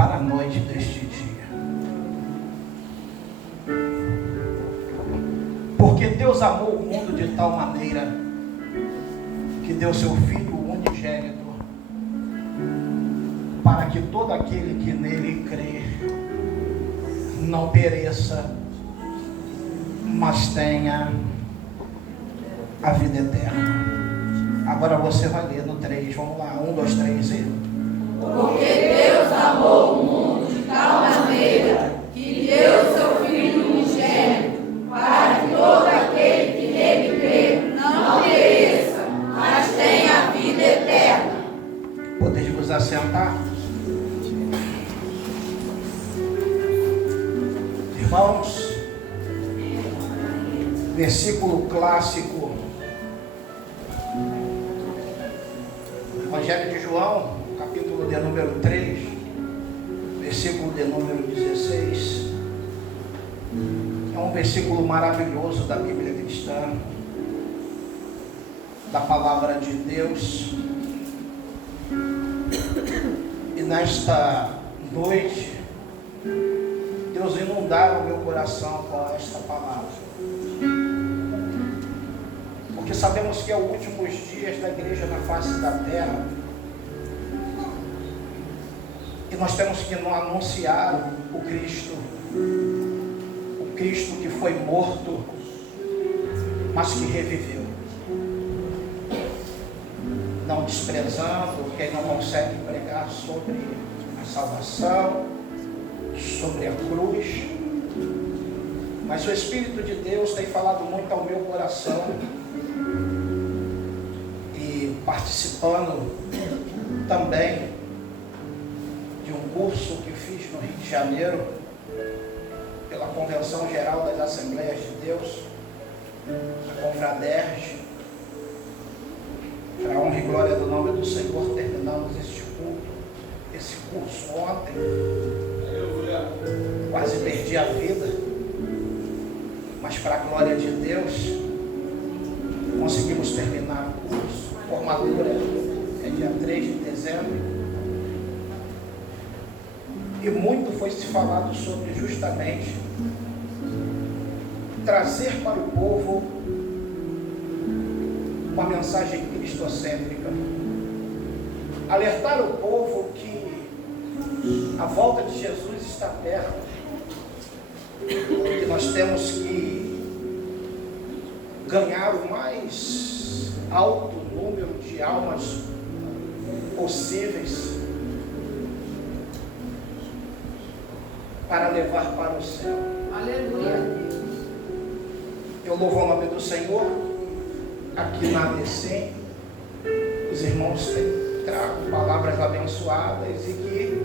para a noite deste dia. Porque Deus amou o mundo de tal maneira que deu seu Filho unigênito, para que todo aquele que nele crê não pereça, mas tenha a vida eterna. Agora você vai ler no 3, vamos lá, 1, 2, 3 e... Porque Deus amou o mundo de tal maneira que deu seu Filho unigênito, para que todo aquele que nele crê não pereça, mas tenha a vida eterna. Podeis vos assentar? Irmãos, versículo clássico, Evangelho de João, capítulo de número 3, versículo de número 16. É um versículo maravilhoso da Bíblia cristã, da palavra de Deus. E nesta noite, Deus inundar o meu coração com esta palavra, porque sabemos que é os últimos dias da igreja na face da terra, e nós temos que anunciar o Cristo que foi morto, mas que reviveu, não desprezando quem não consegue pregar sobre a salvação, sobre a cruz, mas o Espírito de Deus tem falado muito ao meu coração, e participando também de um curso que fiz no Rio de Janeiro, pela Convenção Geral das Assembleias de Deus, a Confraderge, para a honra e glória do nome do Senhor, terminamos esse curso ontem. Quase perdi a vida, mas para a glória de Deus conseguimos terminar o curso. A formatura é dia 3 de dezembro, e muito foi se falado sobre justamente trazer para o povo uma mensagem cristocêntrica, alertar o povo que a volta de Jesus está perto, que nós temos que ganhar o mais alto número de almas possíveis para levar para o céu. Aleluia. Eu louvo o nome do Senhor. Aqui na ADC, os irmãos têm trago palavras abençoadas e que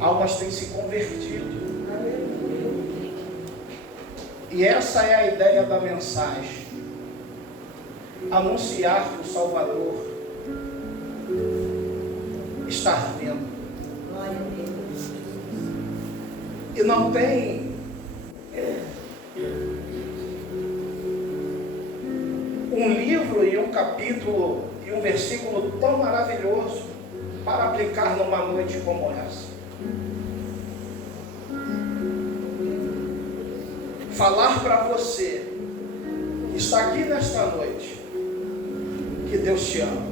almas têm se convertido. E essa é a ideia da mensagem: anunciar que o Salvador está vindo. E não tem um livro e um capítulo e um versículo tão maravilhoso para aplicar numa noite como essa. Falar para você que está aqui nesta noite que Deus te ama.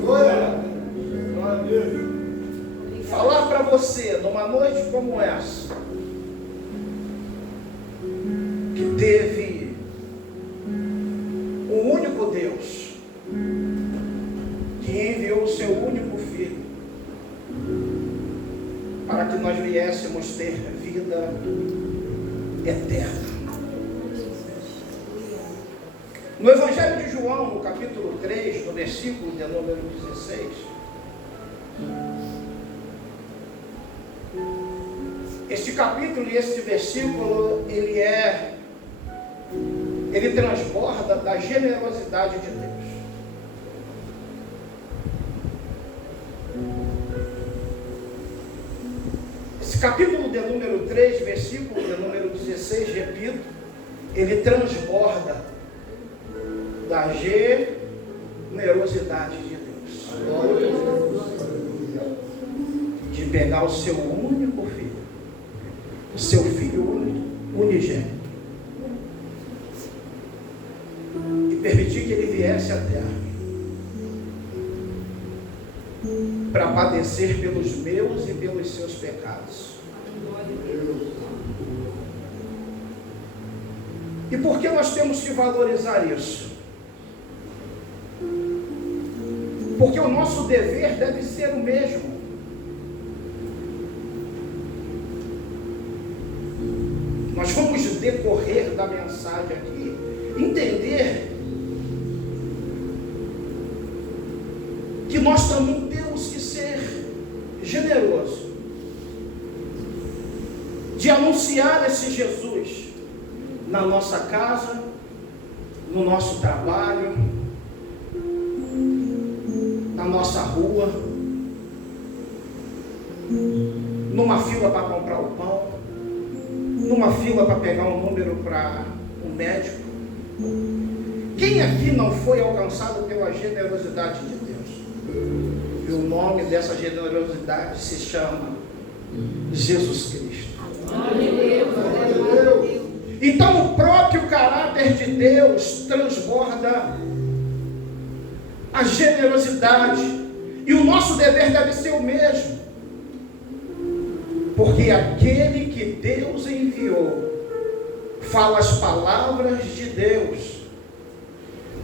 Glória a Deus. Falar para você numa noite como essa que teve um único Deus que enviou o seu único Filho para que nós viéssemos ter vida eterna. No Evangelho de João, no capítulo 3, no versículo de número 16, este capítulo e este versículo, ele transborda da generosidade de Deus. Esse capítulo de número 3, versículo de número 16, repito, ele transborda da generosidade de Deus. pegar o seu único filho, o seu filho unigênito, e permitir que ele viesse à terra para padecer pelos meus e pelos seus pecados. E por que nós temos que valorizar isso? Porque o nosso dever deve ser o mesmo. Nós vamos decorrer da mensagem aqui, entender que nós também temos que ser generosos, de anunciar esse Jesus na nossa casa, no nosso trabalho, na nossa rua, numa fila para comprar o pão, numa fila para pegar um número para um médico. Quem aqui não foi alcançado pela generosidade de Deus? E o nome dessa generosidade se chama Jesus Cristo. Então o próprio caráter de Deus transborda a generosidade, e o nosso dever deve ser o mesmo, porque aquele que Deus enviou fala as palavras de Deus,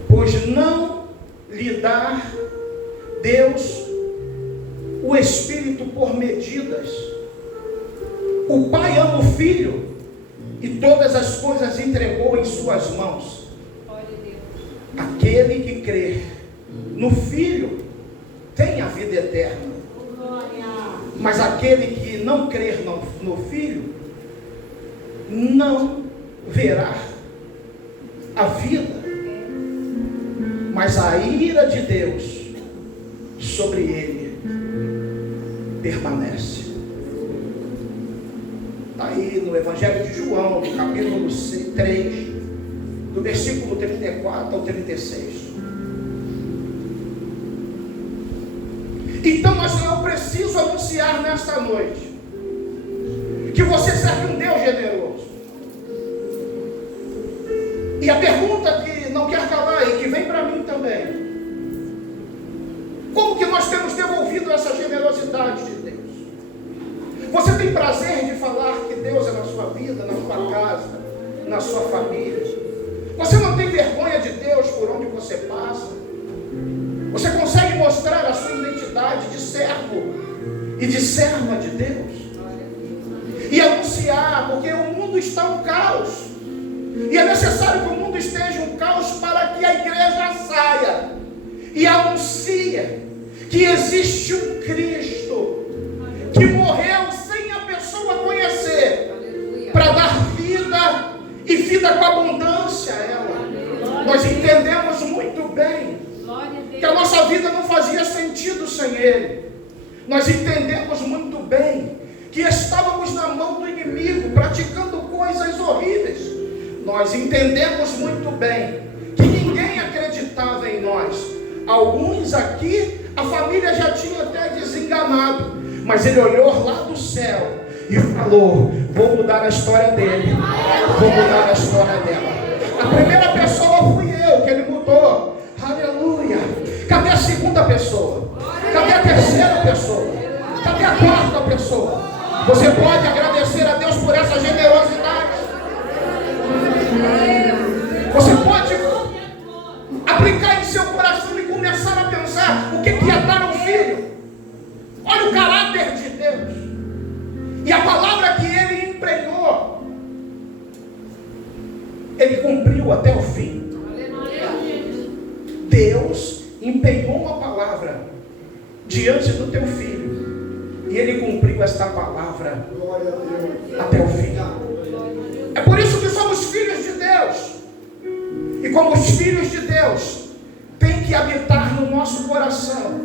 pois não lhe dá Deus o Espírito por medidas. O Pai ama o Filho e todas as coisas entregou em suas mãos. Aquele que crer no Filho tem a vida eterna, mas aquele que não crer no Filho não verá a vida, mas a ira de Deus sobre ele permanece. Está aí no Evangelho de João, no capítulo 3, do versículo 34 ao 36. Então eu preciso anunciar nesta noite que você serve um Deus generoso. E a pergunta que não quer calar e que vem para mim também: como que nós temos devolvido essa generosidade de Deus? Você tem prazer de falar que Deus é na sua vida, na sua casa, na sua família? Você não tem vergonha de Deus por onde você passa? Você consegue mostrar a sua identidade de servo e de serva de Deus? E anunciar, porque o mundo está um caos, e é necessário que o mundo esteja um caos para que a igreja saia e anuncie que existe um Cristo que morreu sem a pessoa conhecer, para dar vida e vida com abundância a ela. Nós entendemos muito bem que a nossa vida não fazia sentido sem Ele. Nós entendemos muito bem que estávamos na mão do inimigo, praticando coisas horríveis. Nós entendemos muito bem que ninguém acreditava em nós. Alguns aqui, a família já tinha até desenganado, mas ele olhou lá do céu e falou: vou mudar a história dele, vou mudar a história dela. A primeira pessoa fui eu, que ele mudou. Aleluia. Cadê a segunda pessoa? Cadê a terceira pessoa? Cadê a quarta pessoa? Você pode agradecer a Deus por essa generosidade. Você pode aplicar em seu coração e começar a pensar o que ia dar um filho. Olha o caráter de Deus e a palavra que Ele empregou, Ele cumpriu até o fim. Deus empenhou uma palavra diante do teu filho e Ele cumpriu esta palavra até o fim. É por isso que somos filhos de Deus, e como os filhos de Deus, tem que habitar no nosso coração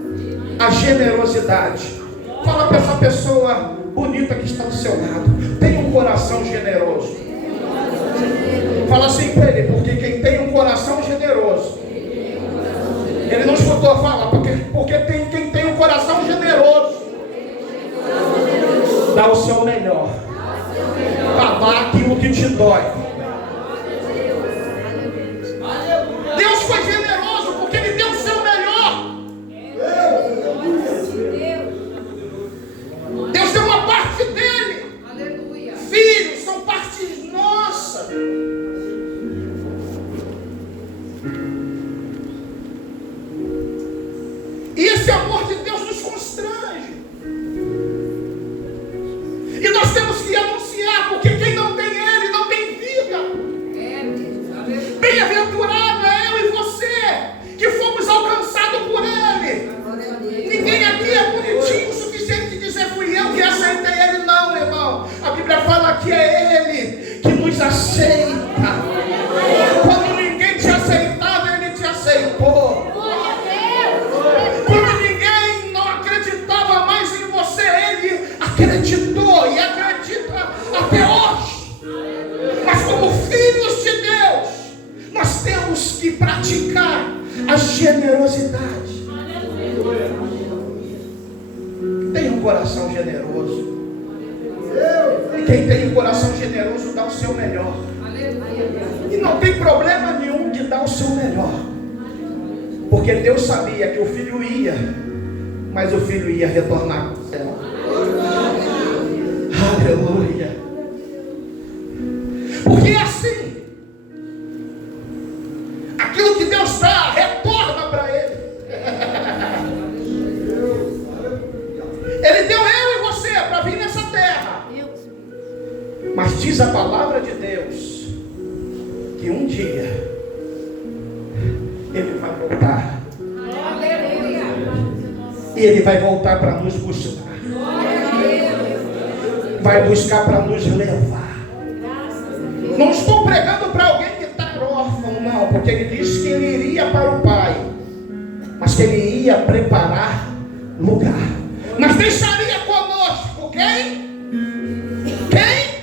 a generosidade. Fala para essa pessoa bonita que está do seu lado: tem um coração generoso. Fala assim para ele, porque quem tem um coração generoso, ele não escutou, fala, porque tem quem tem um coração generoso, dá o seu melhor para dar aquilo que te dói. Deus foi generoso porque Ele deu o seu melhor. Deus deu uma parte dele. Filhos são partes nossas. E esse amor de Deus nos constrange. E nós temos que anunciar, porque quem não tem Ele não tem vida. Bem-aventurado é eu e você, que fomos alcançados por Ele. Ninguém aqui é bonitinho o suficiente de dizer fui eu que aceitei Ele, não, irmão. A Bíblia fala que é Ele que nos aceita. Quando ninguém te aceitava, Ele te aceitou. Quando ninguém não acreditava mais em você, Ele acreditou e acredita até hoje. Mas como filhos de Deus, nós temos que praticar a generosidade. Tenha um coração generoso. E quem tem um coração generoso dá o seu melhor. E não tem problema nenhum de dar o seu melhor. Porque Deus sabia que o filho ia, mas o filho ia retornar. Aleluia. Porque é assim. Aquilo que Deus dá, retorna para Ele. Ele deu eu e você para vir nessa terra. Mas diz a palavra de Deus que um dia Ele vai voltar. E Ele vai voltar para nos buscar. Vai buscar para nos levar. Não estou pregando para alguém que está órfão, não, porque Ele disse que Ele iria para o Pai, mas que Ele ia preparar lugar. Mas deixaria conosco quem? Quem?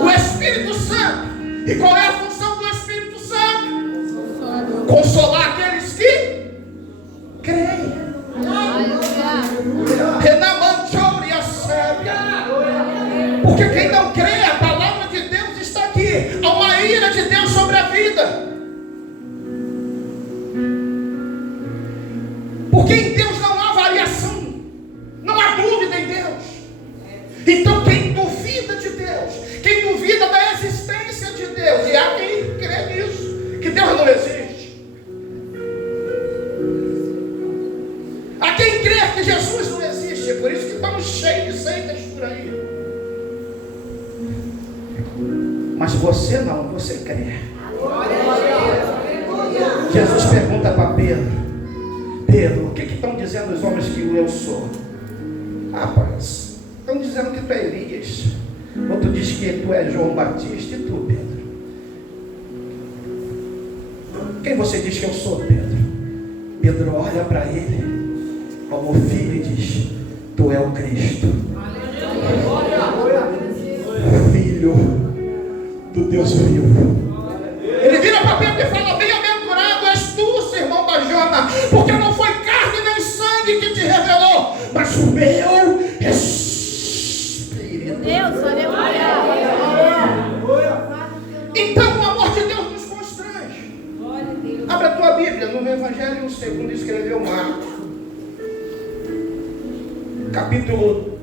O Espírito Santo. E qual é a função do Espírito Santo? Consolar aqueles que creem. Porque quem não crê, a palavra de Deus está aqui. Há uma ira de Deus sobre a vida. Porque em Deus não há variação, não há dúvida em Deus. Então quem duvida de Deus, quem duvida da existência de Deus, e há quem crê nisso, que Deus não existe. Há quem crê que Jesus não existe. É por isso que estamos cheios de seitas por aí. Mas você não, você crê. Jesus pergunta para Pedro: Pedro, o que estão dizendo os homens que eu sou? Rapaz, estão dizendo que tu é Elias. Outro diz que tu é João Batista. E tu, Pedro? Quem você diz que eu sou, Pedro? Pedro olha para ele como filho e diz: tu é o Cristo, filho do Deus vivo. Ele vira para Pedro e fala: bem-aventurado és tu, irmão Bajona, porque não foi carne nem sangue que te revelou, mas o meu Espírito. Deus, aleluia. Então o amor de Deus nos constrange. Abra a tua Bíblia no Evangelho segundo escreveu Marcos, capítulo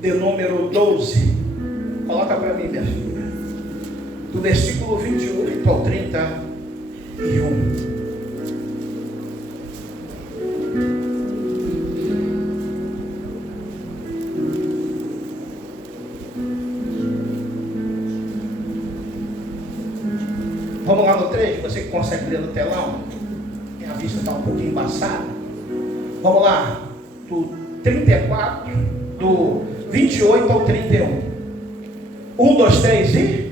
de número 12. Coloca para mim, minha filha. Do versículo 28 ao 31. Vamos lá no 3, você que consegue ler no telão. Minha vista está um pouquinho embaçada. Vamos lá, do 34, do 28 ao 31. 1, 2, 3 e...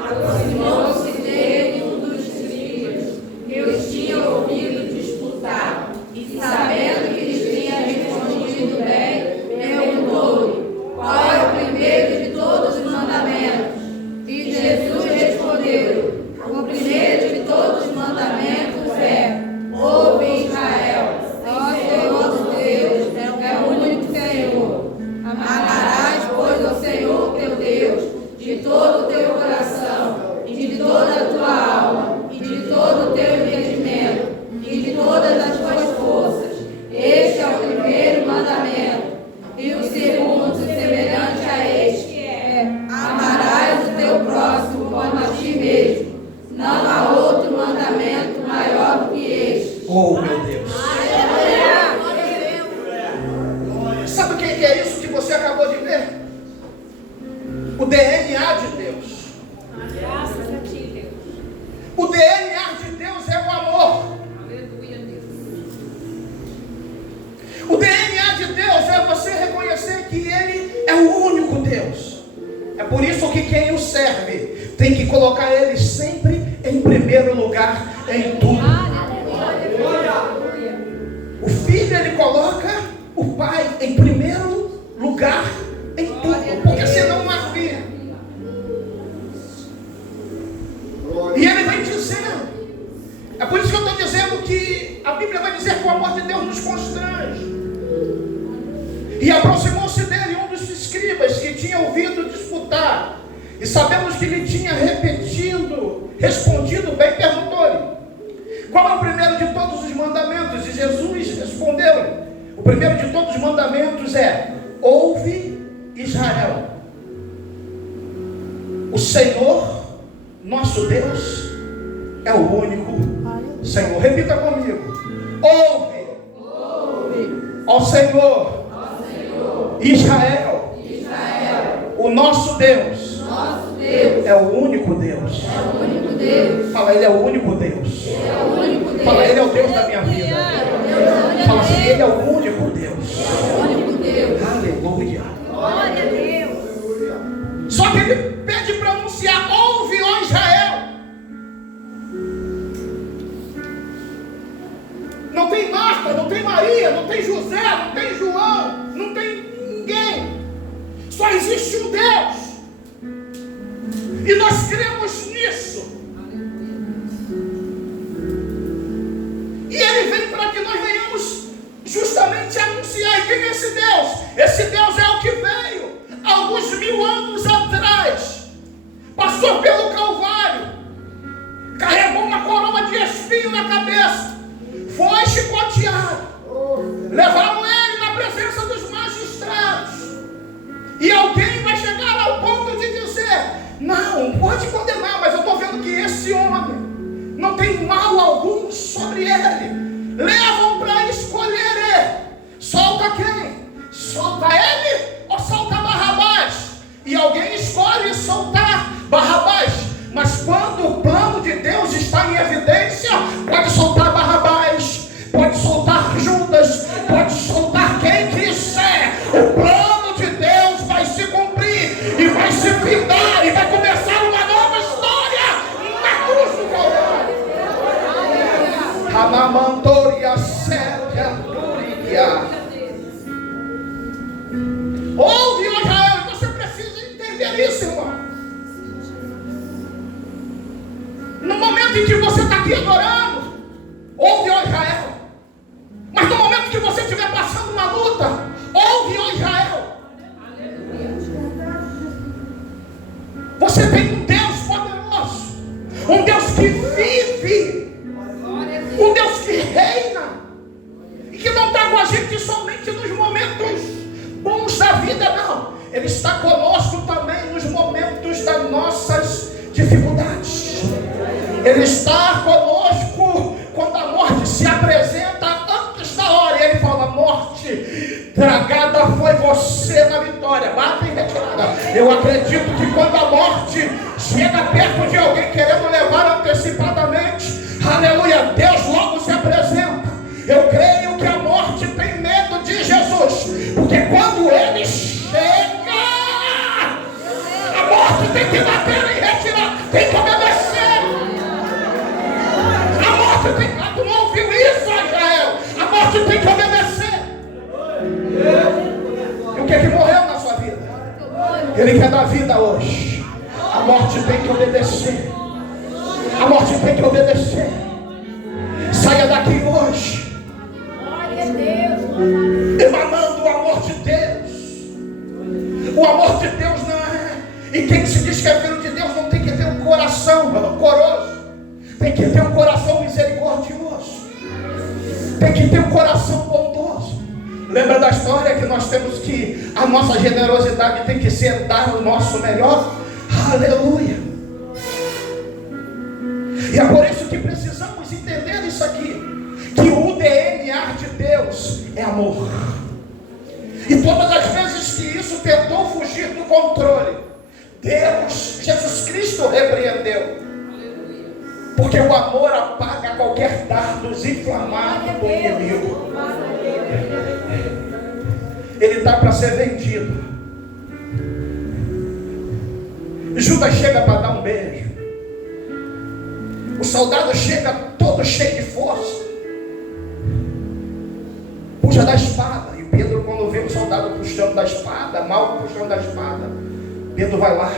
Aproximou-se dele um dos filhos que os tinha ouvido disputar, e sabendo que lhes tinha respondido bem, perguntou-lhe: qual é o primeiro de todos os mandamentos? E Jesus respondeu: o primeiro de todos os mandamentos é: ouve, Israel, o Senhor nosso Deus é o único Senhor. Amarás que é isso que você acabou de ver? O DNA de Deus. Graças a ti, Deus. O DNA de Deus é o amor. Aleluia, Deus. O DNA de Deus é você reconhecer que Ele é o único Deus. É por isso que quem o serve tem que colocar Ele sempre em primeiro lugar em tudo. O filho, ele coloca o pai em primeiro lugar em tudo, porque senão não havia. E ele vem dizendo, é por isso que eu estou dizendo que a Bíblia vai dizer que o amor de Deus nos constrange. E aproximou-se dele um dos escribas que tinha ouvido disputar, e sabemos que ele tinha respondido bem, perguntou-lhe: qual é o primeiro de todos os mandamentos? E Jesus respondeu-lhe: o primeiro de todos os mandamentos é: ouve, Israel, o Senhor nosso Deus é o único Senhor. Repita comigo: ouve, ao Senhor, Israel, o nosso Deus é o único Deus. Fala, Ele é o único Deus. Fala, Ele é o Deus da minha vida. Fala assim, Ele é o único Deus. Aleluia. Glória a Deus. Só que Ele pede para anunciar: ouve, ó Israel. Não tem Marta, não tem Maria, não tem José, não tem João, não tem ninguém. Só existe um Deus. E nós cremos nisso. E Ele vem para que nós venhamos justamente anunciar. E quem é esse Deus? Esse Deus é o que veio alguns 1000 anos atrás, passou pelo Calvário, carregou uma coroa de espinho na cabeça, foi chicoteado, levaram Ele na presença dos magistrados. E alguém vai chegar ao ponto de dizer: não, pode condenar, mas eu estou vendo que esse homem não tem mal algum sobre ele. Levam para escolher ele. Solta quem? Solta ele ou solta Barrabás? E alguém escolhe soltar Barrabás. Mas quando o plano de Deus está em evidência, pode soltar Barrabás, pode soltar Judas, pode soltar quem quiser. O plano de Deus vai se cumprir e vai se findar e vai começar uma nova história na cruz do Calvário. Hanamantoria Sérvia Turigia. Ouve, ó Israel, e você precisa entender isso, irmão. No momento em que você está aqui adorando, ouve, ó Israel. Mas no momento que você estiver passando uma luta, ouve, ó Israel. Você tem um Deus poderoso, um Deus que vive, um Deus que reina, e que não está com a gente somente nos momentos bons da vida, não. Ele está conosco também nos momentos das nossas dificuldades. Ele está conosco quando a morte se apresenta antes da hora. E Ele fala: morte, tragada foi você na vitória. Bata em retirada. Eu acredito que quando a morte chega perto de alguém querendo levar antecipadamente, aleluia, Deus logo se apresenta. Eu creio que a morte tem medo de Jesus, porque quando Ele chega, a morte tem que bater e retirar, tem que obedecer. A morte tem que... Tu não ouviu isso, Israel? A morte tem que obedecer. E o que é que morreu na sua vida? Ele quer dar vida hoje. A morte tem que obedecer. A morte tem que obedecer. Saia daqui hoje emanando o amor de Deus. O amor de Deus não é... E quem se diz que é filho de Deus não tem que ter um coração rancoroso. Tem que ter um coração misericordioso. Tem que ter um coração bondoso. Lembra da história que nós temos que a nossa generosidade tem que ser dar o nosso melhor? Aleluia. E é por isso que precisamos entender isso aqui, que o DNA de Deus é amor. E todas as vezes que isso tentou fugir do controle, Jesus Cristo repreendeu. Porque o amor apaga qualquer dardos inflamado do inimigo. Ele está para ser vendido. Judas chega para dar um beijo. O soldado chega todo cheio de força, puxa da espada. E Pedro, quando vê o soldado puxando da espada, mal puxando da espada, Pedro vai lá,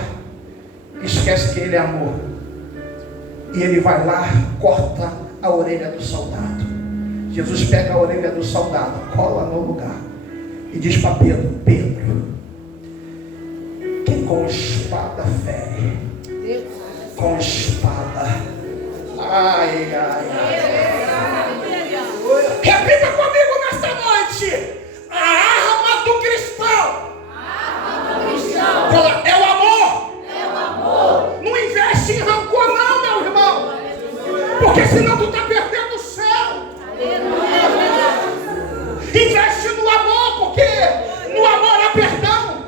esquece que ele é amor, e ele vai lá, corta a orelha do soldado. Jesus pega a orelha do soldado, cola no lugar e diz para Pedro: Pedro, quem com espada fere, com espada. Ai, ai, ai. Repita comigo nesta noite: a arma do cristão, é o amor. Não investe em rancor não, meu irmão, porque senão tu está perdendo o céu. Investe no amor, porque no amor há perdão,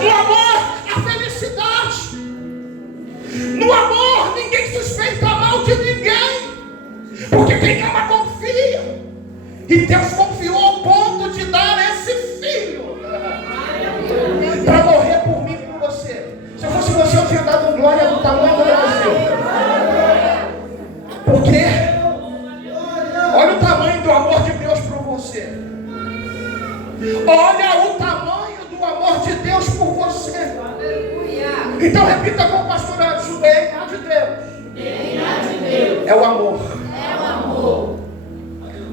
no amor há felicidade, no amor ninguém suspeita mal de ninguém, porque quem ama confia, e Deus confiou ao ponto de dar esse filho para morrer por mim e por você. Se eu fosse você, eu tinha dado glória do tamanho do Brasil, porque olha o tamanho do amor de Deus por você. Olha o tamanho do amor de Deus por você. Então repita com o pastor Edson: DNA de Deus é o amor.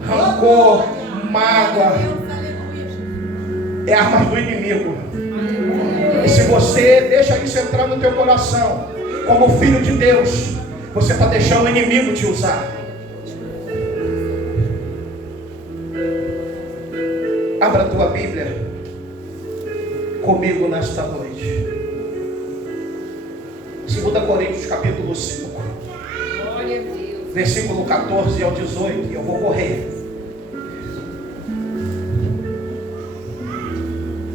Rancor, mágoa é armas do inimigo. E se você deixa isso entrar no teu coração, como filho de Deus, você está deixando o inimigo te usar. Abra a tua Bíblia comigo nesta noite. 2 Coríntios capítulo 5, versículo 14 ao 18. E eu vou correr.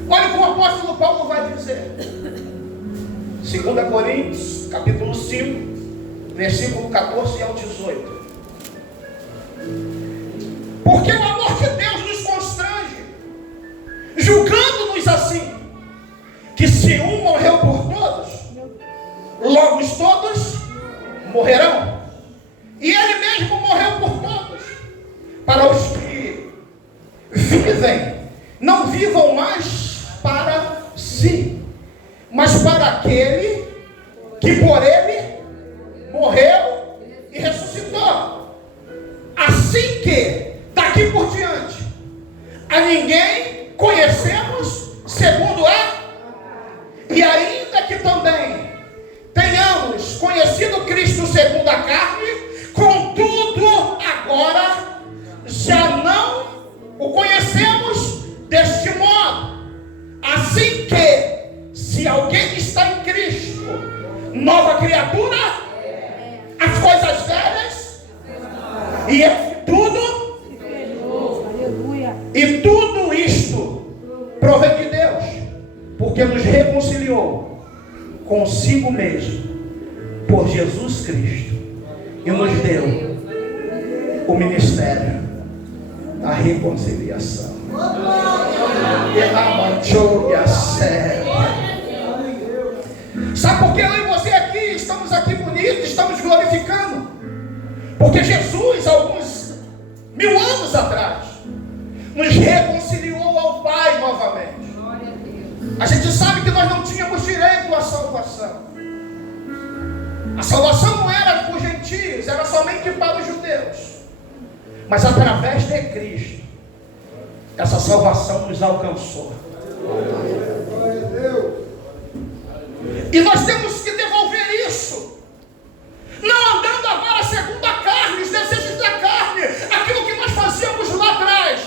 Olha o que o apóstolo Paulo vai dizer. 2 Coríntios capítulo 5, versículo 14 ao 18. Porque o amor de Deus nos constrange, julgando-nos assim, que se um morreu por todos, logo todos morrerão. E ele mesmo morreu por todos, para os que vivem, não vivam mais para si, mas para aquele que por ele morreu e ressuscitou. Assim que daqui por diante a ninguém conhecemos segundo e ainda que também tenhamos conhecido Cristo segundo a carne, contudo agora já não o conhecemos deste modo. Assim que, se alguém está em Cristo, nova criatura, as coisas velhas e tudo isto provém de Deus, porque nos reconciliou consigo mesmo por Jesus Cristo e nos deu o ministério da reconciliação. Sabe por que eu e você aqui estamos aqui bonitos, estamos glorificando? Porque Jesus, alguns 1000 anos atrás, nos reconciliou ao Pai novamente. A gente sabe que nós não tínhamos direito à salvação. A salvação não era por gentios, era somente para os judeus. Mas através de Cristo, essa salvação nos alcançou. E nós temos que devolver isso, não andando agora segundo a carne, os desejos da carne, aquilo que nós fazíamos lá atrás,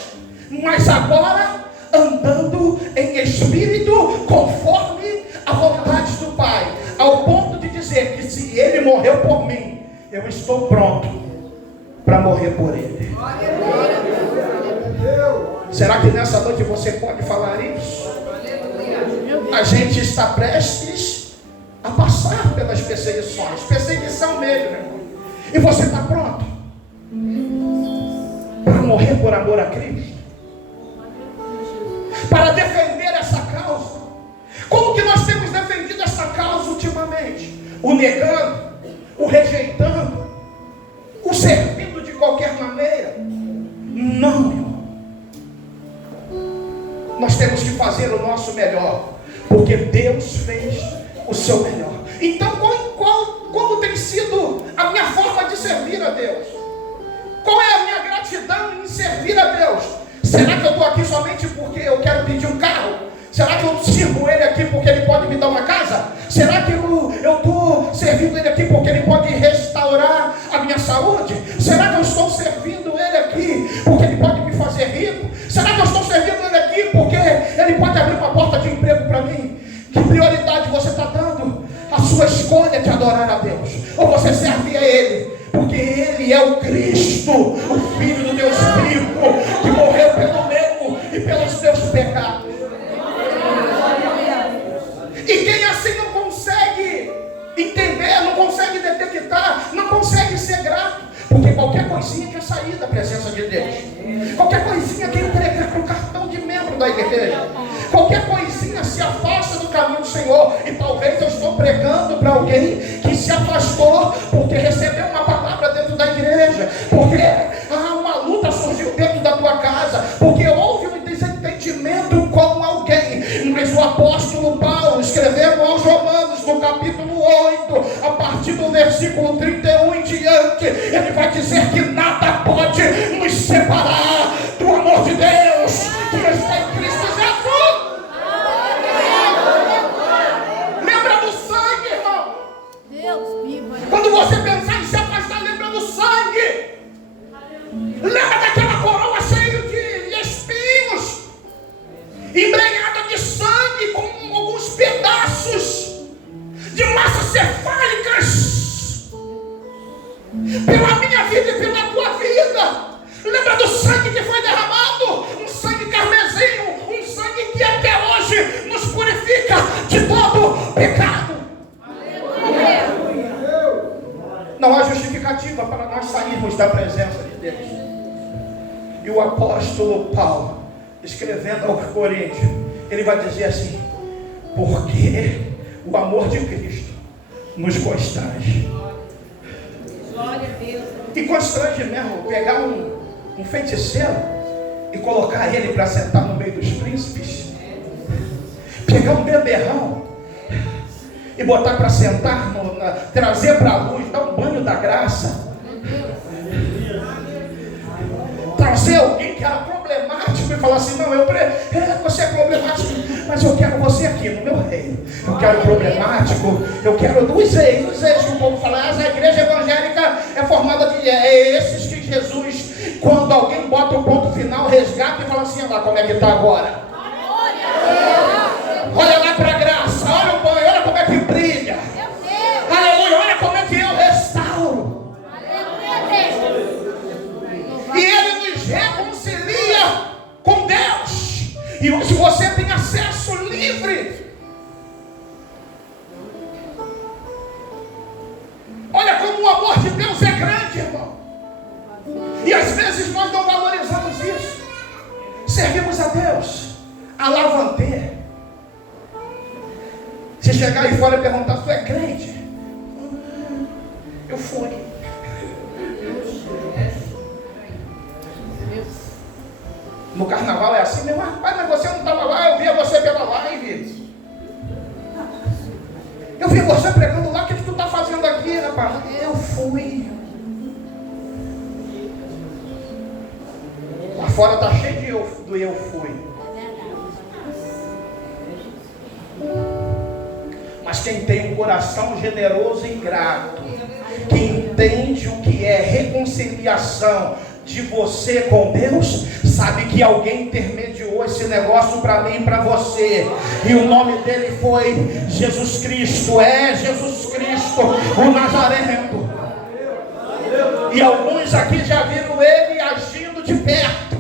mas agora andando em espírito, conforme a vontade do Pai, ao ponto de dizer que se Ele morreu por mim, eu estou pronto para morrer por Ele. Será que nessa noite você pode falar isso? A gente está prestes a passar pelas perseguições, perseguição mesmo, meu irmão. E você está pronto para morrer por amor a Cristo? Para defender essa causa? Como que nós temos defendido essa causa ultimamente? O negando, o rejeitando, o servindo de qualquer maneira? Não, meu irmão. Nós temos que fazer o nosso melhor, porque Deus fez o seu melhor. Então, como tem sido a minha forma de servir a Deus? Qual é a minha gratidão em servir a Deus? Será que eu estou aqui somente porque eu quero pedir um carro? Será que eu sirvo Ele aqui porque Ele pode me dar uma casa? Será que eu estou servindo Ele aqui porque Ele pode restaurar a minha saúde? Será que eu estou servindo Ele aqui porque Ele pode me fazer rico? Será que eu estou servindo Ele aqui porque Ele pode abrir uma porta de emprego para mim? Que prioridade você está dando? A sua escolha de adorar a Deus, ou você serve a Ele porque Ele é o Cristo, o Filho do Deus vivo, que morreu pelo meu e pelos teus pecados. E quem assim não consegue entender, não consegue detectar, não consegue ser grato, porque qualquer coisinha quer sair da presença de Deus, qualquer coisinha quer entregar para o cartão de membro da igreja, qualquer coisinha se afasta do caminho do Senhor. E talvez eu estou pregando para alguém que se afastou porque recebeu uma palavra dentro da igreja, porque uma luta surgiu dentro da tua casa, porque houve um desentendimento com alguém. Mas o apóstolo Paulo, escrevendo aos Romanos, no capítulo 8, a partir do versículo 31 em diante, ele vai dizer que nada pode nos separar do amor de Deus que está em Cristo Jesus. Lembra do sangue, irmão? Deus vivo. Quando você pensar em se afastar, lembra do sangue. Lembra daquela coroa cheia de espinhos, embrenhada de sangue, com alguns pedaços de massas cefálicas pela minha vida e pela tua vida. Lembra do sangue que foi derramado? Um sangue carmesim, um sangue que até hoje nos purifica de todo pecado. Não há justificativa para nós sairmos da presença de Deus. E o apóstolo Paulo, escrevendo aos Coríntios, ele vai dizer assim: porque o amor de Cristo nos constrange. Glória a Deus. E constrange mesmo pegar um feiticeiro e colocar ele para sentar no meio dos príncipes, pegar um beberrão e botar para sentar, trazer para a luz, dar um banho da graça, trazer alguém que era problemático e falar assim: não, você é problemático, mas eu quero você aqui no meu reino. Eu quero problemático, eu quero os ex que o povo fala, a igreja evangélica é formada de esses que Jesus, quando alguém bota o ponto final, resgata e fala assim: olha lá como é que está agora. Olha lá para a graça, olha o banho, olha como é que brilha. Aleluia, olha como é que eu restauro. E Ele nos reconcilia com Deus. E hoje você tem acesso livre. Olha como o amor de Deus é grande, irmão. E às vezes nós não valorizamos isso. Servimos a Deus a lavandê. Se chegar aí fora e perguntar: tu é crente? Eu fui. No carnaval é assim mesmo. Rapaz, mas você não estava lá, eu via você pela live. Eu vi você pregando lá, o que tu está fazendo aqui, rapaz? Eu fui. Lá fora está cheio do eu fui. Mas quem tem um coração generoso e grato, que entende o que é reconciliação de você com Deus, sabe que alguém intermediou esse negócio para mim e para você, e o nome dele foi Jesus Cristo. É Jesus Cristo, o Nazareno. E alguns aqui já viram ele agindo de perto.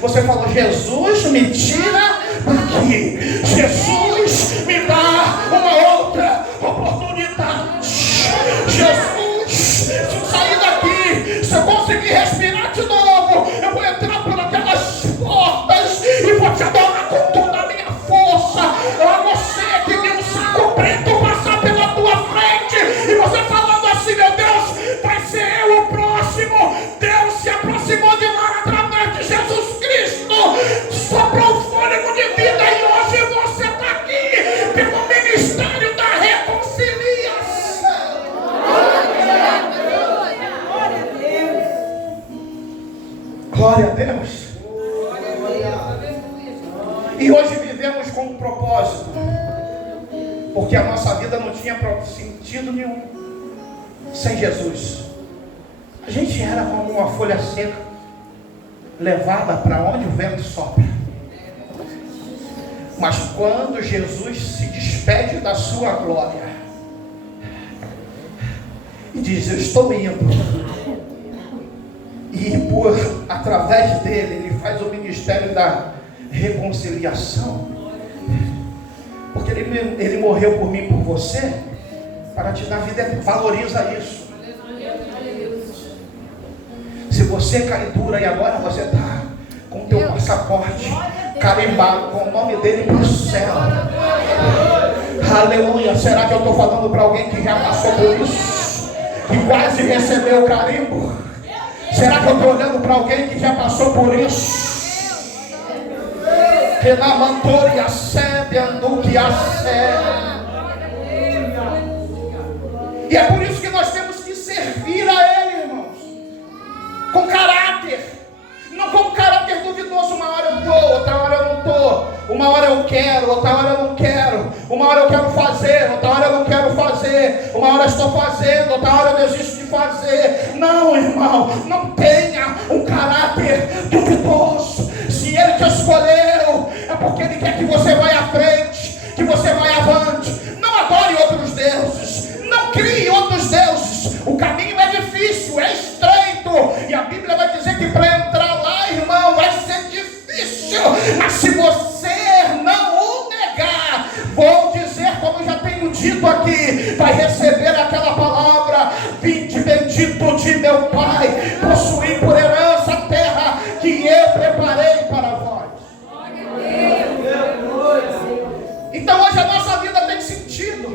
Você falou: Jesus, me tira daqui. Jesus, me dá uma outra oportunidade. Jesus, se eu sair daqui, se eu conseguir respirar de novo, eu vou entrar por aquelas portas e vou te adorar com toda a minha força. A você que tem um saco preto passar pela tua frente e você falando assim: meu Deus, vai ser eu o próximo. Deus se aproximou de nós através de Jesus Cristo, soprou o fôlego de vida e hoje você está aqui pelo ministério da reconciliação. Glória a Deus. E hoje vivemos com um propósito, porque a nossa vida não tinha sentido nenhum sem Jesus. A gente era como uma folha seca, levada para onde o vento sopra. Mas quando Jesus se despede da sua glória e diz: eu estou indo, e através dele ele faz o ministério da reconciliação, porque ele morreu por mim e por você para te dar vida. Valoriza isso. Se você cai dura e agora você está com o teu passaporte carimbado com o nome dele para o céu, aleluia. Será que eu estou falando para alguém que já passou por isso, que quase recebeu o carimbo? Será que eu estou olhando para alguém que já passou por isso? Que na mantoria sebe ando que a sebe. E é por isso que nós temos que servir a Ele, irmãos, com caráter. Não com um caráter duvidoso. Uma hora eu estou, outra hora eu não estou. Uma hora eu quero, outra hora eu não quero. Uma hora eu quero fazer, outra hora eu não quero fazer. Uma hora eu estou fazendo, outra hora eu desisto de fazer. Não, irmão, não tenha um caráter duvidoso. Se Ele te escolheu, é porque Ele quer que você vá à frente, que você vá avante. Não adore outros deuses, não crie outros deuses. O caminho é difícil, é estreito, e a Bíblia vai dizer que para entrar lá, irmão, vai ser difícil. Mas se você não o negar, vou dizer como já tenho dito aqui, vai receber aquela palavra: vinde bendito de meu Pai, possuí por herança a terra que eu preparei para vós. Então hoje a nossa vida tem sentido,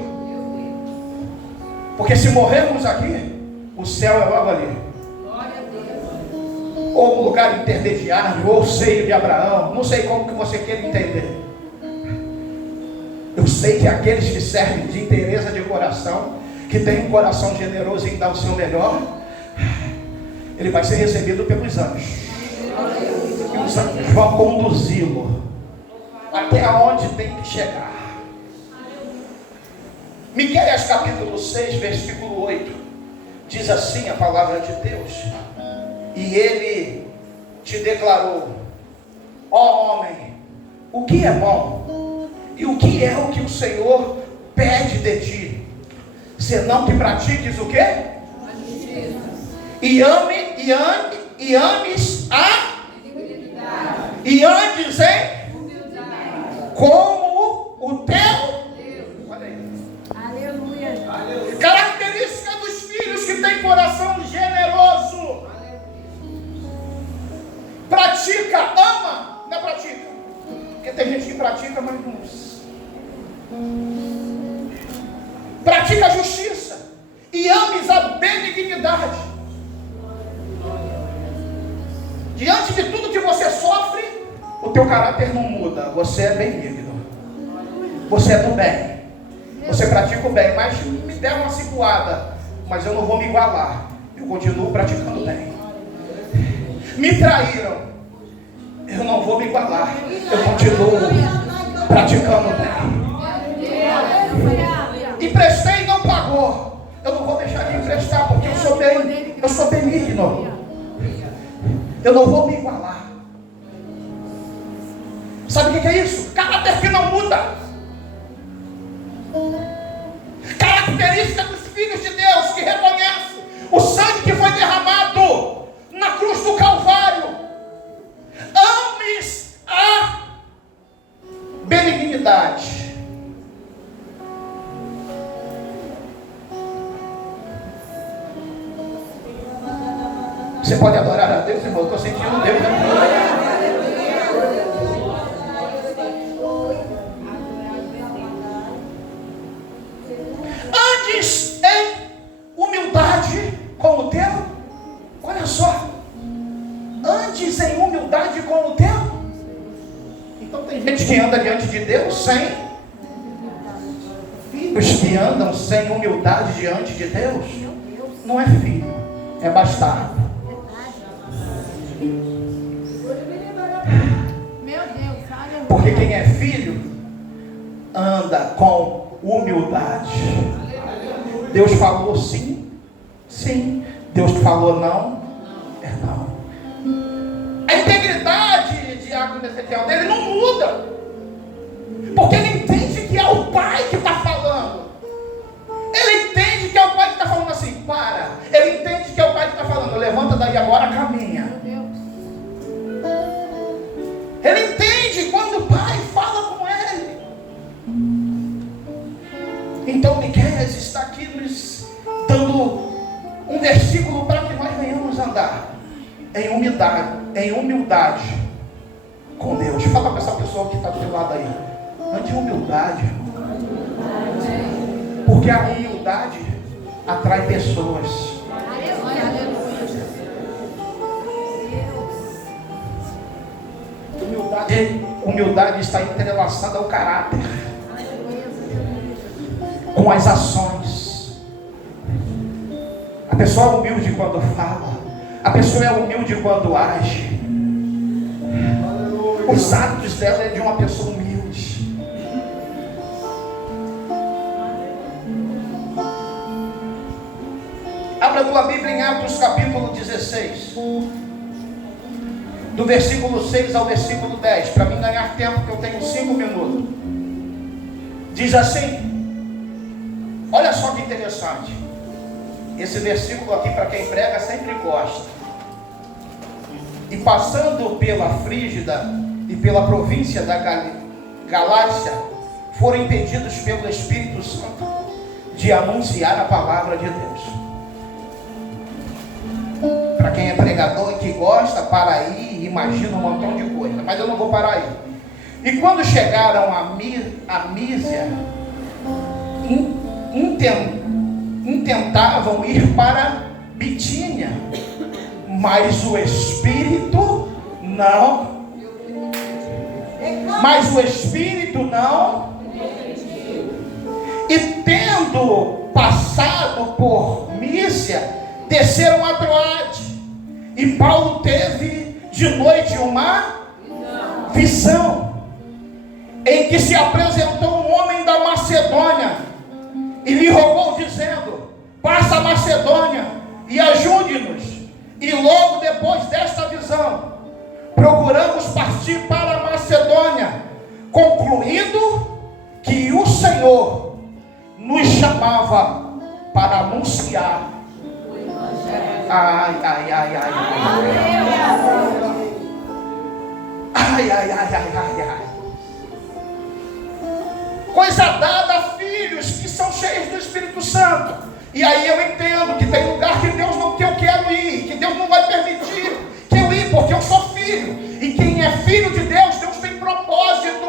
porque se morrermos aqui, o céu é logo ali, ou um lugar intermediário, ou o seio de Abraão. Não sei como que você quer entender. Eu sei que aqueles que servem de inteireza de coração, que tem um coração generoso em dar o seu melhor, ele vai ser recebido pelos anjos, e os anjos vão conduzi-lo até onde tem que chegar. Miqueias capítulo 6, versículo 8, diz assim a palavra de Deus: e ele te declarou, ó homem, o que é bom, e o que é o que o Senhor pede de ti, senão que pratiques o quê? A justiça. E ames a integridade. E andes em humildade. Como o teu Deus. Olha aí. Aleluia. Característica dos filhos que têm coração generoso. Pratica, ama, não pratica. Porque tem gente que pratica, mas não. Pratica a justiça e ames a benignidade. Diante de tudo que você sofre, o teu caráter não muda. Você é benigno, você é do bem, você pratica o bem. Mas me der uma cipuada, mas eu não vou me igualar, eu continuo praticando o bem. Me traíram, eu não vou me igualar, eu continuo praticando o bem. Emprestei e não pagou, eu não vou deixar de emprestar, porque eu sou benigno, eu não vou me igualar. Sabe o que é isso? Caráter que não muda. Característica dos filhos de Deus que reconhecem o sangue que foi derramado na cruz do Calvário. Ame Você pode adorar a Deus, irmão? Eu estou sentindo Deus aqui. Antes em humildade com o teu. Olha só. Antes em humildade com o teu. Então tem gente que anda diante de Deus sem. Filhos que andam sem humildade diante de Deus. Não é filho, é bastardo. Porque quem é filho anda com humildade. Deus falou sim, sim. Deus falou não, é não. A integridade de água essencial dele não muda, porque ele entende que é o Pai que está falando. Ele entende que é o Pai que está falando assim, para. Ele entende que é o Pai que está falando, levanta daí agora, caminha. Ele entende quando o Pai fala com ele. Então Miqueias está aqui nos dando um versículo para que nós venhamos andar em humildade com Deus. Fala com essa pessoa que está do teu lado aí. Ande em humildade, irmão. Porque a humildade atrai pessoas. Humildade está entrelaçada ao caráter, com as ações. A pessoa é humilde quando fala, a pessoa é humilde quando age. Os atos dela é de uma pessoa humilde. Abra tua Bíblia em Atos capítulo 16, do versículo 6 ao versículo 10, para mim ganhar tempo, que eu tenho 5 minutos. Diz assim, olha só que interessante. Esse versículo aqui, para quem prega, sempre gosta. E passando pela Frígida e pela província da Galácia, foram impedidos pelo Espírito Santo de anunciar a palavra de Deus. Para quem é pregador e que gosta, para aí, imagina um montão de coisa, mas eu não vou parar aí. E quando chegaram a Mísia, intentavam ir para Bitínia, mas o Espírito não. E tendo passado por Mísia, desceram a Troade. E Paulo teve de noite uma visão, em que se apresentou um homem da Macedônia e lhe rogou, dizendo: passa a Macedônia e ajude-nos. E logo depois desta visão, procuramos partir para a Macedônia, concluindo que o Senhor nos chamava para anunciar. Ai. Coisa dada a filhos que são cheios do Espírito Santo. E aí eu entendo que tem lugar que Deus não, que eu quero ir, que Deus não vai permitir que eu ir, porque eu sou filho. E quem é filho de Deus, Deus tem propósito.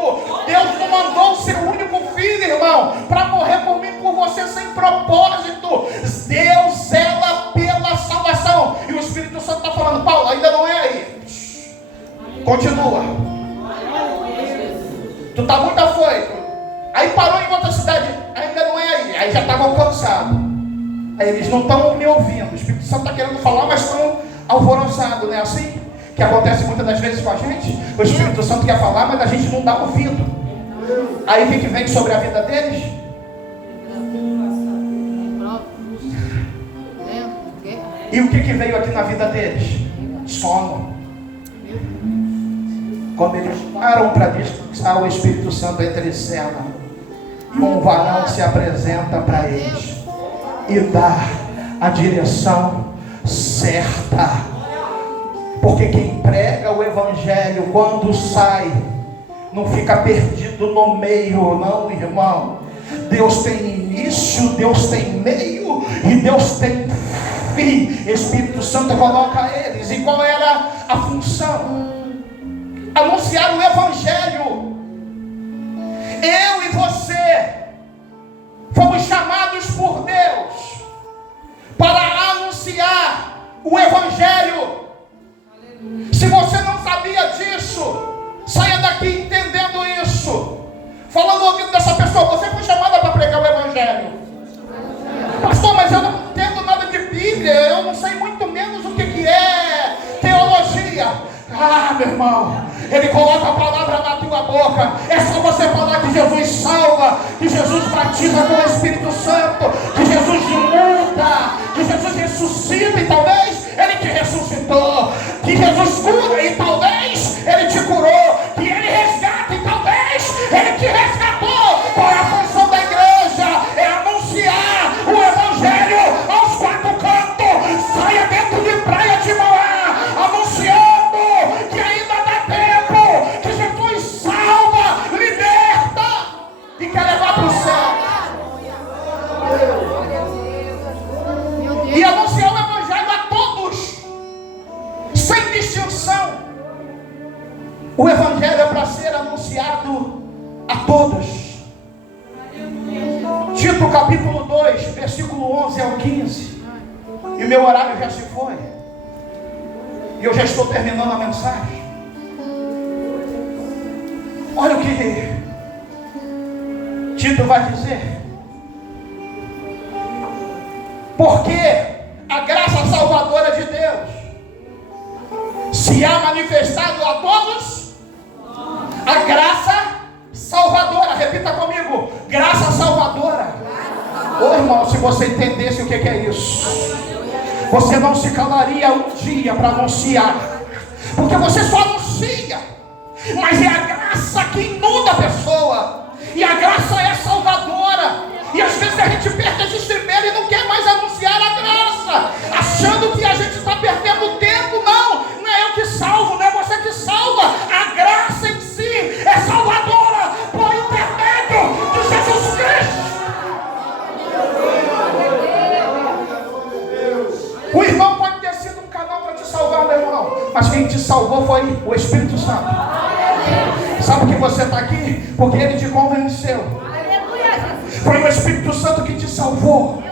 Deus não mandou o seu único filho, irmão, para morrer por mim, por você, sem propósito. Deus zela pela salvação. E o Espírito Santo está falando: Paulo, ainda não é aí. Continua. Tu está muito afoito. Aí parou em outra cidade. Ainda não é aí. Aí já estavam cansados. Aí eles não estão me ouvindo. O Espírito Santo está querendo falar, mas estão alvoroçados, não é assim? Que acontece muitas das vezes com a gente. O Espírito Santo quer falar, mas a gente não dá ouvido. Aí o que vem sobre a vida deles? E o que veio aqui na vida deles? Sono. Quando eles param para descansar, o Espírito Santo entra em cena. E um varão se apresenta para eles e dá a direção certa. Porque quem prega o Evangelho, quando sai, não fica perdido no meio, não, irmão. Deus tem início, Deus tem meio e Deus tem fim, Espírito Santo coloca eles. E qual era a função? Anunciar o Evangelho. Eu e você fomos chamados por Deus para anunciar o Evangelho. Se você não sabia disso, saia daqui entendendo isso. Falando no ouvido dessa pessoa: você foi chamada para pregar o Evangelho. Pastor, mas eu não entendo nada de Bíblia, eu não sei muito menos o que é teologia. Ah, meu irmão, Ele coloca a palavra na tua boca. É só você falar que Jesus salva, que Jesus batiza com o Espírito Santo, que Jesus muda, que Jesus ressuscita e talvez Ele te ressuscitou, que Jesus cura e talvez Ele te curou, que Ele resgata e talvez Ele te resgatou. Qual é a função da igreja? É anunciar o Evangelho aos quatro cantos. Saia dentro de Praia de Mauá anunciando que ainda dá tempo, que Jesus salva, liberta e quer levar para o céu. E anunciar o Evangelho a todos, sem distinção. O Evangelho é para ser anunciado a todos. Tito capítulo 2, versículo 11 ao 15. E o meu horário já se foi. E eu já estou terminando a mensagem. Olha o que Tito vai dizer. Porque a graça salvadora de Deus se há manifestado a todos. A graça salvadora, repita comigo: graça salvadora. Ô irmão, se você entendesse o que é isso, você não se calaria um dia para anunciar, porque você só anuncia, mas é a graça que inunda a pessoa, e a graça é salvadora. E às vezes a gente perde a estribeira e não quer mais anunciar a graça, achando que a gente está perdendo tempo. Não é eu que salvo, não é você que salva. A graça em si é salvadora por intermédio de Jesus Cristo. O irmão pode ter sido um canal para te salvar, meu irmão, mas quem te salvou foi o Espírito Santo. Sabe que você está aqui? Porque Ele te convenceu. Foi o Espírito Santo que te salvou.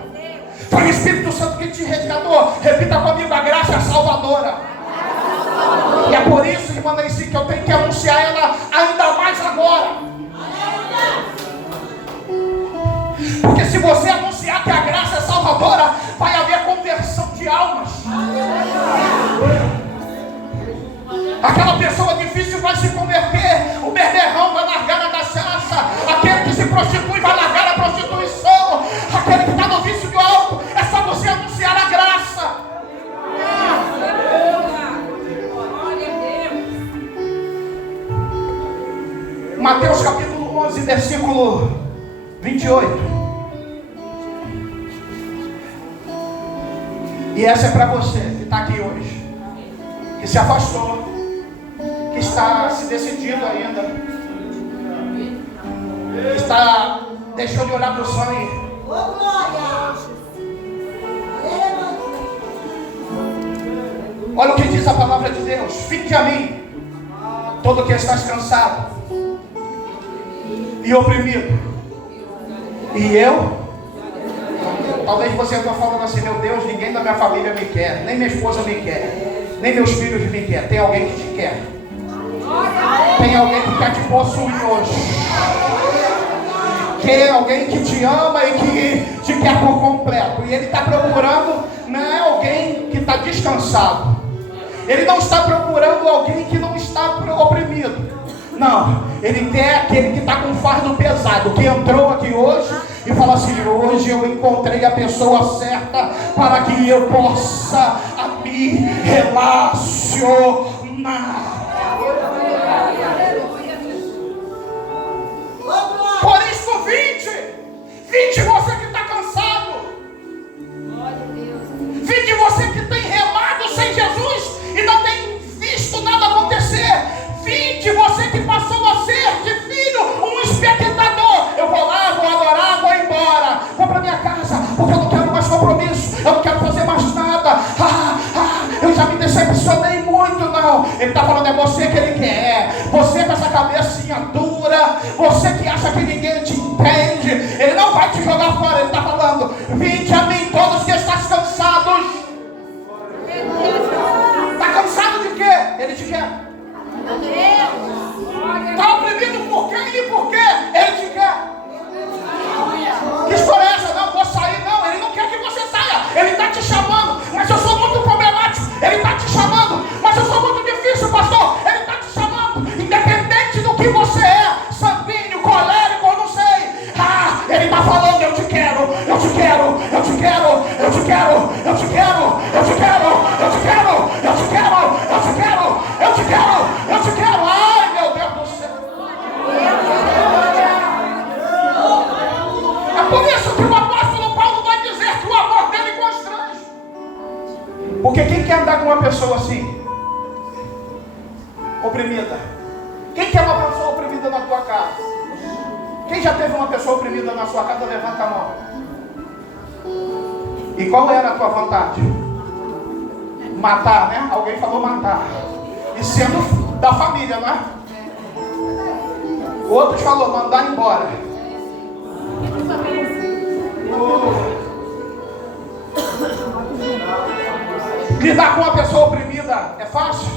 Foi o Espírito Santo que te resgatou. Repita comigo: a graça é salvadora. E é por isso, irmã Nancy, que eu tenho que anunciar ela ainda mais agora. Porque se você anunciar que a graça é salvadora, vai haver conversão de almas. Aquela pessoa difícil vai se converter. O beberrão vai largar a cachaça. Aquele que se prostitui vai largar a prostituição. Aquele que está no vício do álcool. É só você anunciar a graça. Mateus capítulo 11, versículo 28. E essa é para você que está aqui hoje, que se afastou, que está se decidindo ainda, que está deixou de olhar para o sangue. Olha o que diz a palavra de Deus: vinde a mim, todo que estás cansado e oprimido, e eu. Talvez você está falando assim: meu Deus, ninguém da minha família me quer, nem minha esposa me quer, nem meus filhos me quer. Tem alguém que te quer. Tem alguém que quer te possuir hoje. Tem alguém que te ama e que te quer por completo. E Ele está procurando, não é alguém que está descansado. Ele não está procurando alguém que não está oprimido. Não, Ele quer aquele que está com fardo pesado, que entrou aqui hoje e fala assim: hoje eu encontrei a pessoa certa para que eu possa me relacionar. Por isso, vinde você que está cansado, vinde você que tem remado sem Jesus e não tem visto nada acontecer. Vinde você que passou a ser de filho um espectador. Eu vou lá, vou adorar, vou embora, vou para minha casa, porque eu não quero mais compromisso, eu não quero fazer mais nada. Ele está falando, é você que Ele quer. Você com essa cabecinha dura, você que acha que ninguém te entende, Ele não vai te jogar fora. Ele está falando, vinde a mim todos que estáis cansados. Está cansado de quê? Ele te quer. Está oprimido por quem e por quê? Ele te quer. Que história é essa? Não, vou sair. Não, Ele não quer que você saia. Ele está te chamando, mas eu sou muito problemático. Ele está te chamando, mas eu sou muito difícil, pastor. Ele está te chamando, independente do que você é, sanguíneo, colérico, eu não sei. Ele está falando, eu te quero, eu te quero, eu te quero, eu te quero, eu te quero, eu te quero, eu te quero, eu te quero, eu te quero, eu te quero, eu te quero. Ai, meu Deus do céu. É por isso que o apóstolo Paulo vai dizer que o amor dele constrange. Porque quem quer andar com uma pessoa assim, oprimida? Quem quer uma pessoa oprimida na tua casa? Quem já teve uma pessoa oprimida na sua casa, levanta a mão. E qual era a tua vontade? Matar, né? Alguém falou matar. E sendo da família, não é? Outros falou mandar embora. Lidar com uma pessoa oprimida é fácil?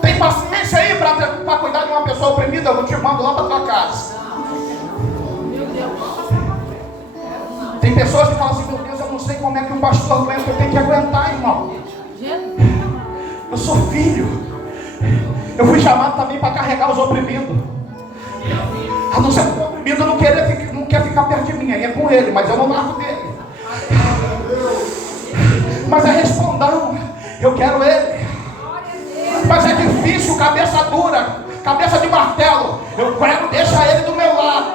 Tem paciência aí para cuidar de uma pessoa oprimida? Eu não te mando lá para tua casa. Tem pessoas que falam assim, meu Deus, eu não sei como é que um pastor aguenta. Eu tenho que aguentar, irmão. Eu sou filho. Eu fui chamado também para carregar os oprimidos. A não ser que o oprimido não quer ficar perto de mim. Aí é com ele, mas eu não largo dele. Mas é respondão. Eu quero ele. Mas é difícil, cabeça dura, cabeça de martelo. Eu quero deixar ele do meu lado.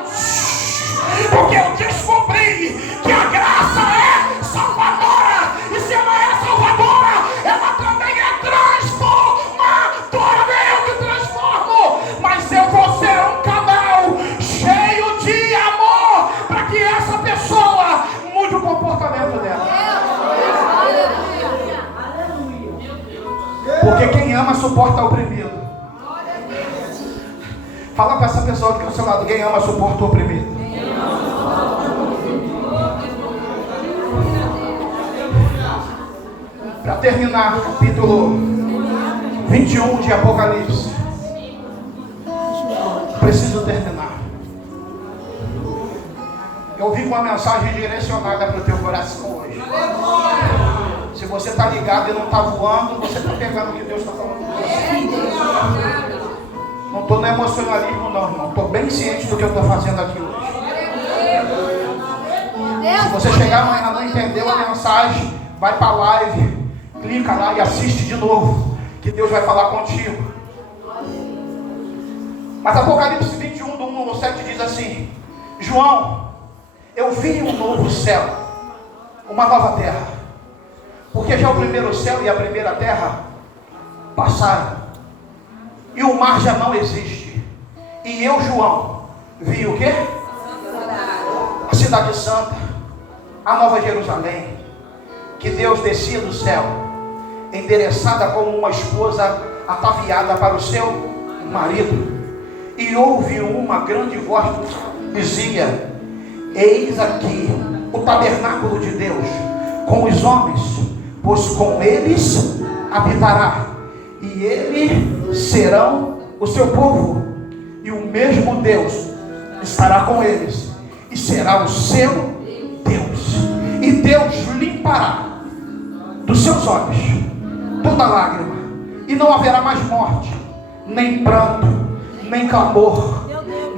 Porque eu descobri que a graça é salvadora. E se ela é salvadora, ela também é transformadora. Eu que transformo. Mas eu vou ser um canal cheio de amor para que essa pessoa mude o comportamento dela. Porque quem ama suporta o oprimido. Fala para essa pessoa que está ao seu lado, quem ama suporta o oprimido. Para terminar, capítulo 21 de Apocalipse. Preciso terminar. Eu vim com uma mensagem direcionada para o teu coração hoje. Se você está ligado e não está voando, você está pegando o que Deus está falando com você. Não estou no emocionalismo não, irmão. Estou bem ciente do que eu estou fazendo aqui hoje. Se você chegar amanhã e não entendeu a mensagem, vai para a live, clica lá e assiste de novo, que Deus vai falar contigo. Mas Apocalipse 21, do 1 ao 7 diz assim: João, eu vi um novo céu, uma nova terra, porque já o primeiro céu e a primeira terra passaram, e o mar já não existe. E eu, João, vi o quê? A cidade santa, a nova Jerusalém, que Deus descia do céu, endereçada como uma esposa ataviada para o seu marido. E houve uma grande voz que dizia: eis aqui o tabernáculo de Deus com os homens, pois com eles habitará, e eles serão o seu povo, e o mesmo Deus estará com eles, e será o seu Deus, e Deus limpará dos seus olhos toda lágrima, e não haverá mais morte, nem pranto, nem clamor,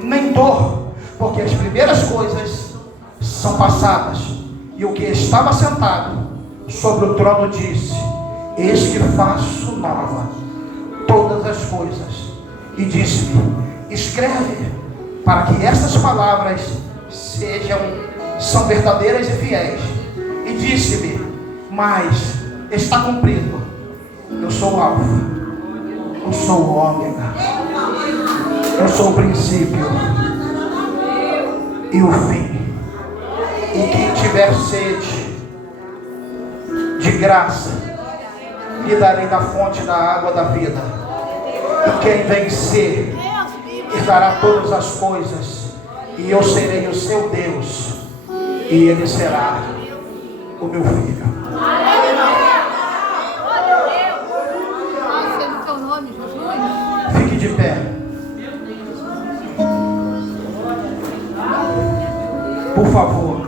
nem dor, porque as primeiras coisas são passadas. E o que estava sentado sobre o trono disse: eis que faço nova todas as coisas. E disse-me: escreve, para que estas palavras são verdadeiras e fiéis. E disse-me: mas está cumprido. Eu sou o Alfa, eu sou o Ômega, eu sou o princípio e o fim. E quem tiver sede, De graça lhe darei da fonte da água da vida. E quem vencer herdará todas as coisas. E eu serei o seu Deus. E ele será o meu filho. Fique de pé. Por favor.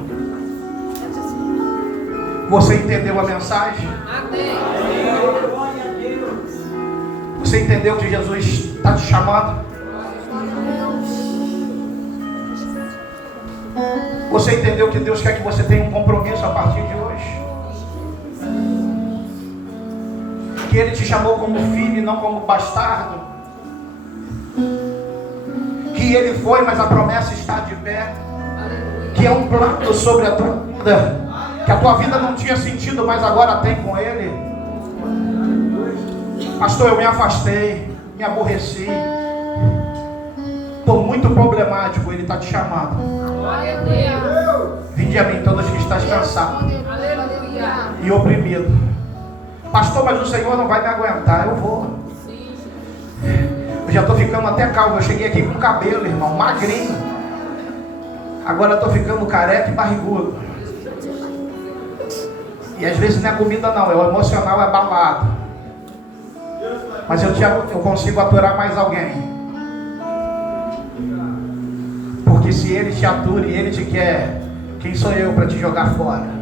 Você entendeu a mensagem? Você entendeu que Jesus está te chamando? Você entendeu que Deus quer que você tenha um compromisso a partir de hoje? Que Ele te chamou como filho e não como bastardo? Que Ele foi, mas a promessa está de pé? Que é um plano sobre a tua vida, que a tua vida não tinha sentido, mas agora tem com Ele. Pastor, eu me afastei, me aborreci, estou muito problemático. Ele está te chamando. Vinde a mim todos que estás cansados e oprimido. Pastor, mas o Senhor não vai me aguentar. Eu vou. Eu já estou ficando até calvo. Eu cheguei aqui com cabelo, irmão, magrinho. Agora estou ficando careca e barrigudo. E às vezes não é comida não, é o emocional abalado. Mas eu consigo aturar mais alguém. Porque se Ele te atura e Ele te quer, quem sou eu para te jogar fora?